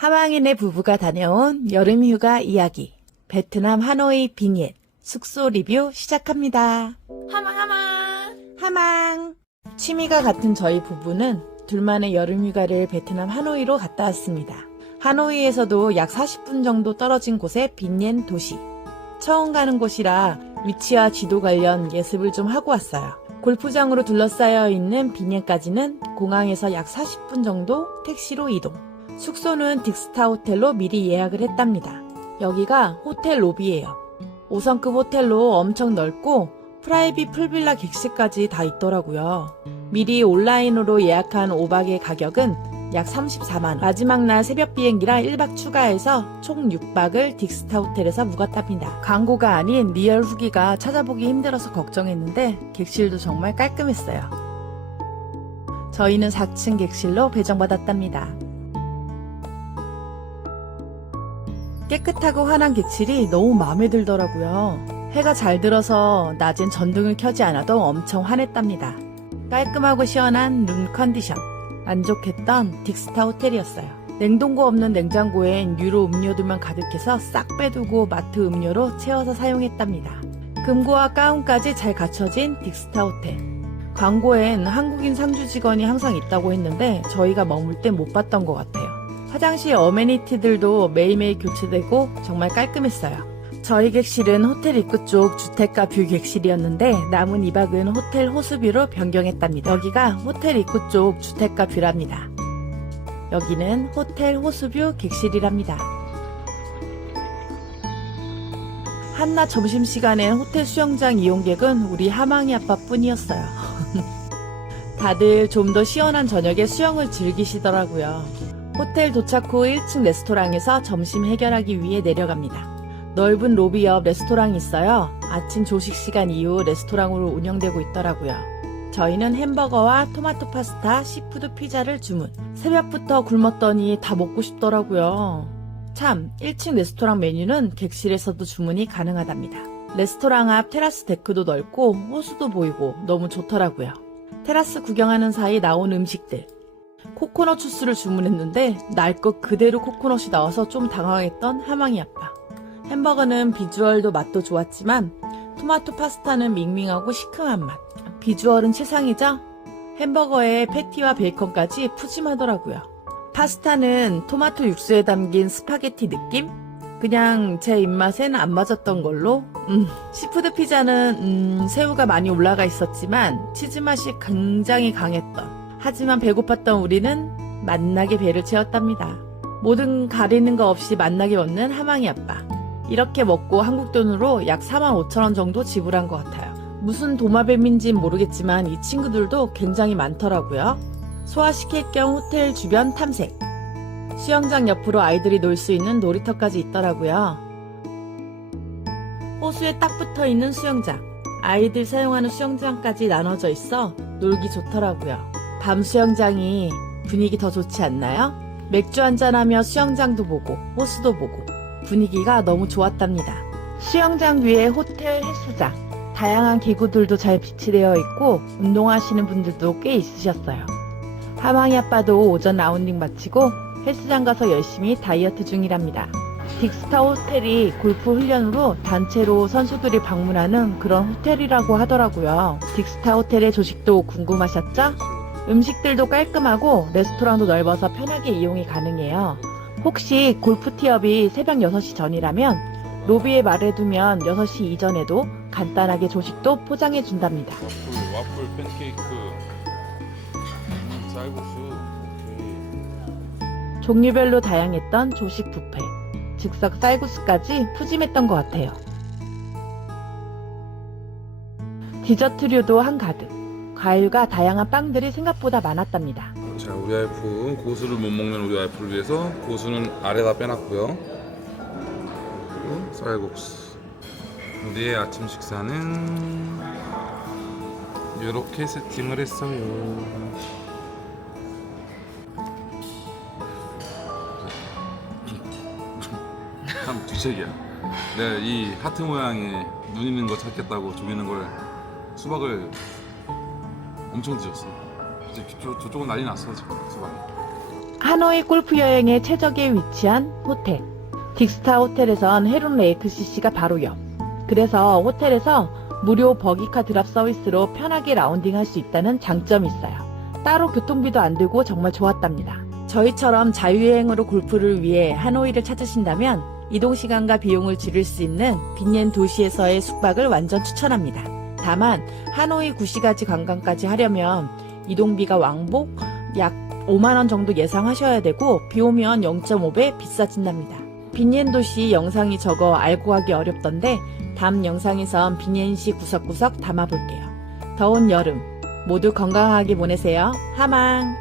하망인의 부부가 다녀온 여름 휴가 이야기. 베트남 하노이 빙엣 숙소 리뷰 시작합니다. 하마 하마 하망. 취미가 같은 저희 부부는 둘만의 여름 휴가를 베트남 하노이로 갔다 왔습니다. 하노이에서도 약 40분 정도 떨어진 곳의 빈옌 도시. 처음 가는 곳이라 위치와 지도 관련 예습을 좀 하고 왔어요. 골프장으로 둘러싸여 있는 빈옌까지는 공항에서 약 40분 정도 택시로 이동. 숙소는 딕스타 호텔로 미리 예약을 했답니다. 여기가 호텔 로비예요. 5성급 호텔로 엄청 넓고 프라이빗 풀빌라 객실까지 다 있더라고요. 미리 온라인으로 예약한 5박의 가격은 약 34만원. 마지막 날 새벽 비행기라 1박 추가해서 총 6박을 딕스타 호텔에서 묵었답니다. 광고가 아닌 리얼 후기가 찾아보기 힘들어서 걱정했는데 객실도 정말 깔끔했어요. 저희는 4층 객실로 배정받았답니다. 깨끗하고 환한 객실이 너무 마음에 들더라고요. 해가 잘 들어서 낮엔 전등을 켜지 않아도 엄청 환했답니다. 깔끔하고 시원한 룸 컨디션. 만족했던 딕스타 호텔이었어요. 냉동고 없는 냉장고엔 유로 음료들만 가득해서 싹 빼두고 마트 음료로 채워서 사용했답니다. 금고와 가운까지 잘 갖춰진 딕스타 호텔. 광고엔 한국인 상주 직원이 항상 있다고 했는데 저희가 머물 때 못 봤던 것 같아요. 화장실 어메니티들도 매일매일 교체되고 정말 깔끔했어요. 저희 객실은 호텔 입구 쪽 주택가 뷰 객실이었는데 남은 2박은 호텔 호수뷰로 변경했답니다. 여기가 호텔 입구 쪽 주택가 뷰랍니다. 여기는 호텔 호수뷰 객실이랍니다. 한낮 점심시간엔 호텔 수영장 이용객은 우리 하망이 아빠뿐이었어요. 다들 좀 더 시원한 저녁에 수영을 즐기시더라고요. 호텔 도착 후 1층 레스토랑에서 점심 해결하기 위해 내려갑니다. 넓은 로비 옆 레스토랑이 있어요. 아침 조식 시간 이후 레스토랑으로 운영되고 있더라고요. 저희는 햄버거와 토마토 파스타, 시푸드 피자를 주문. 새벽부터 굶었더니 다 먹고 싶더라고요. 참, 1층 레스토랑 메뉴는 객실에서도 주문이 가능하답니다. 레스토랑 앞 테라스 데크도 넓고 호수도 보이고 너무 좋더라고요. 테라스 구경하는 사이 나온 음식들. 코코넛 주스를 주문했는데 날 것 그대로 코코넛이 나와서 좀 당황했던 하망이 아빠. 햄버거는 비주얼도 맛도 좋았지만 토마토 파스타는 밍밍하고 시큼한 맛. 비주얼은 최상이죠? 햄버거에 패티와 베이컨까지 푸짐하더라고요. 파스타는 토마토 육수에 담긴 스파게티 느낌? 그냥 제 입맛엔 안 맞았던 걸로. 음, 시푸드 피자는 음, 새우가 많이 올라가 있었지만 치즈 맛이 굉장히 강했던. 하지만 배고팠던 우리는 만나게 배를 채웠답니다. 모든 가리는 거 없이 만나게 먹는 하망이 아빠. 이렇게 먹고 한국 돈으로 약 4만 5천 원 정도 지불한 것 같아요. 무슨 도마뱀인진 모르겠지만 이 친구들도 굉장히 많더라고요. 소화시킬 겸 호텔 주변 탐색. 수영장 옆으로 아이들이 놀 수 있는 놀이터까지 있더라고요. 호수에 딱 붙어 있는 수영장. 아이들 사용하는 수영장까지 나눠져 있어 놀기 좋더라고요. 밤 수영장이 분위기 더 좋지 않나요? 맥주 한잔하며 수영장도 보고 호수도 보고 분위기가 너무 좋았답니다. 수영장 위에 호텔 헬스장, 다양한 기구들도 잘 비치되어 있고 운동하시는 분들도 꽤 있으셨어요. 하망이 아빠도 오전 라운딩 마치고 헬스장 가서 열심히 다이어트 중이랍니다. 딕스타 호텔이 골프 훈련으로 단체로 선수들이 방문하는 그런 호텔이라고 하더라고요. 딕스타 호텔의 조식도 궁금하셨죠? 음식들도 깔끔하고 레스토랑도 넓어서 편하게 이용이 가능해요. 혹시 골프 티업이 새벽 6시 전이라면 로비에 말해두면 6시 이전에도 간단하게 조식도 포장해 준답니다. 와플, 와플 팬케이크, 쌀국수, 오케이. 종류별로 다양했던 조식 뷔페, 즉석 쌀국수까지 푸짐했던 것 같아요. 디저트류도 한가득, 과일과 다양한 빵들이 생각보다 많았답니다. 자, 우리 와이프 고수를 못 먹는 우리 와이프를 위해서 고수는 아래다 빼놨고요. 그리고 쌀국수. 우리의 아침 식사는 이렇게 세팅을 했어요. 참 뒤책이야. 내가 이 하트 모양의 눈 있는 거 찾겠다고 좀 있는 걸 수박을 엄청 드셨어. 이제 저, 저쪽은 난리 났어 지금 수박이. 하노이 골프 여행의 최적에 위치한 호텔. 딕스타 호텔에선 헤론 레이크 CC가 바로 옆. 그래서 호텔에서 무료 버기카 드랍 서비스로 편하게 라운딩 할 수 있다는 장점이 있어요. 따로 교통비도 안 들고 정말 좋았답니다. 저희처럼 자유여행으로 골프를 위해 하노이를 찾으신다면 이동 시간과 비용을 줄일 수 있는 빈옌 도시에서의 숙박을 완전 추천합니다. 다만 하노이 구시가지 관광까지 하려면 이동비가 왕복 약 5만 원 정도 예상하셔야 되고 비 오면 0.5배 비싸진답니다. 빈옌 도시 영상이 적어 알고 가기 어렵던데 다음 영상에선 빈옌시 구석구석 담아볼게요. 더운 여름 모두 건강하게 보내세요. 하망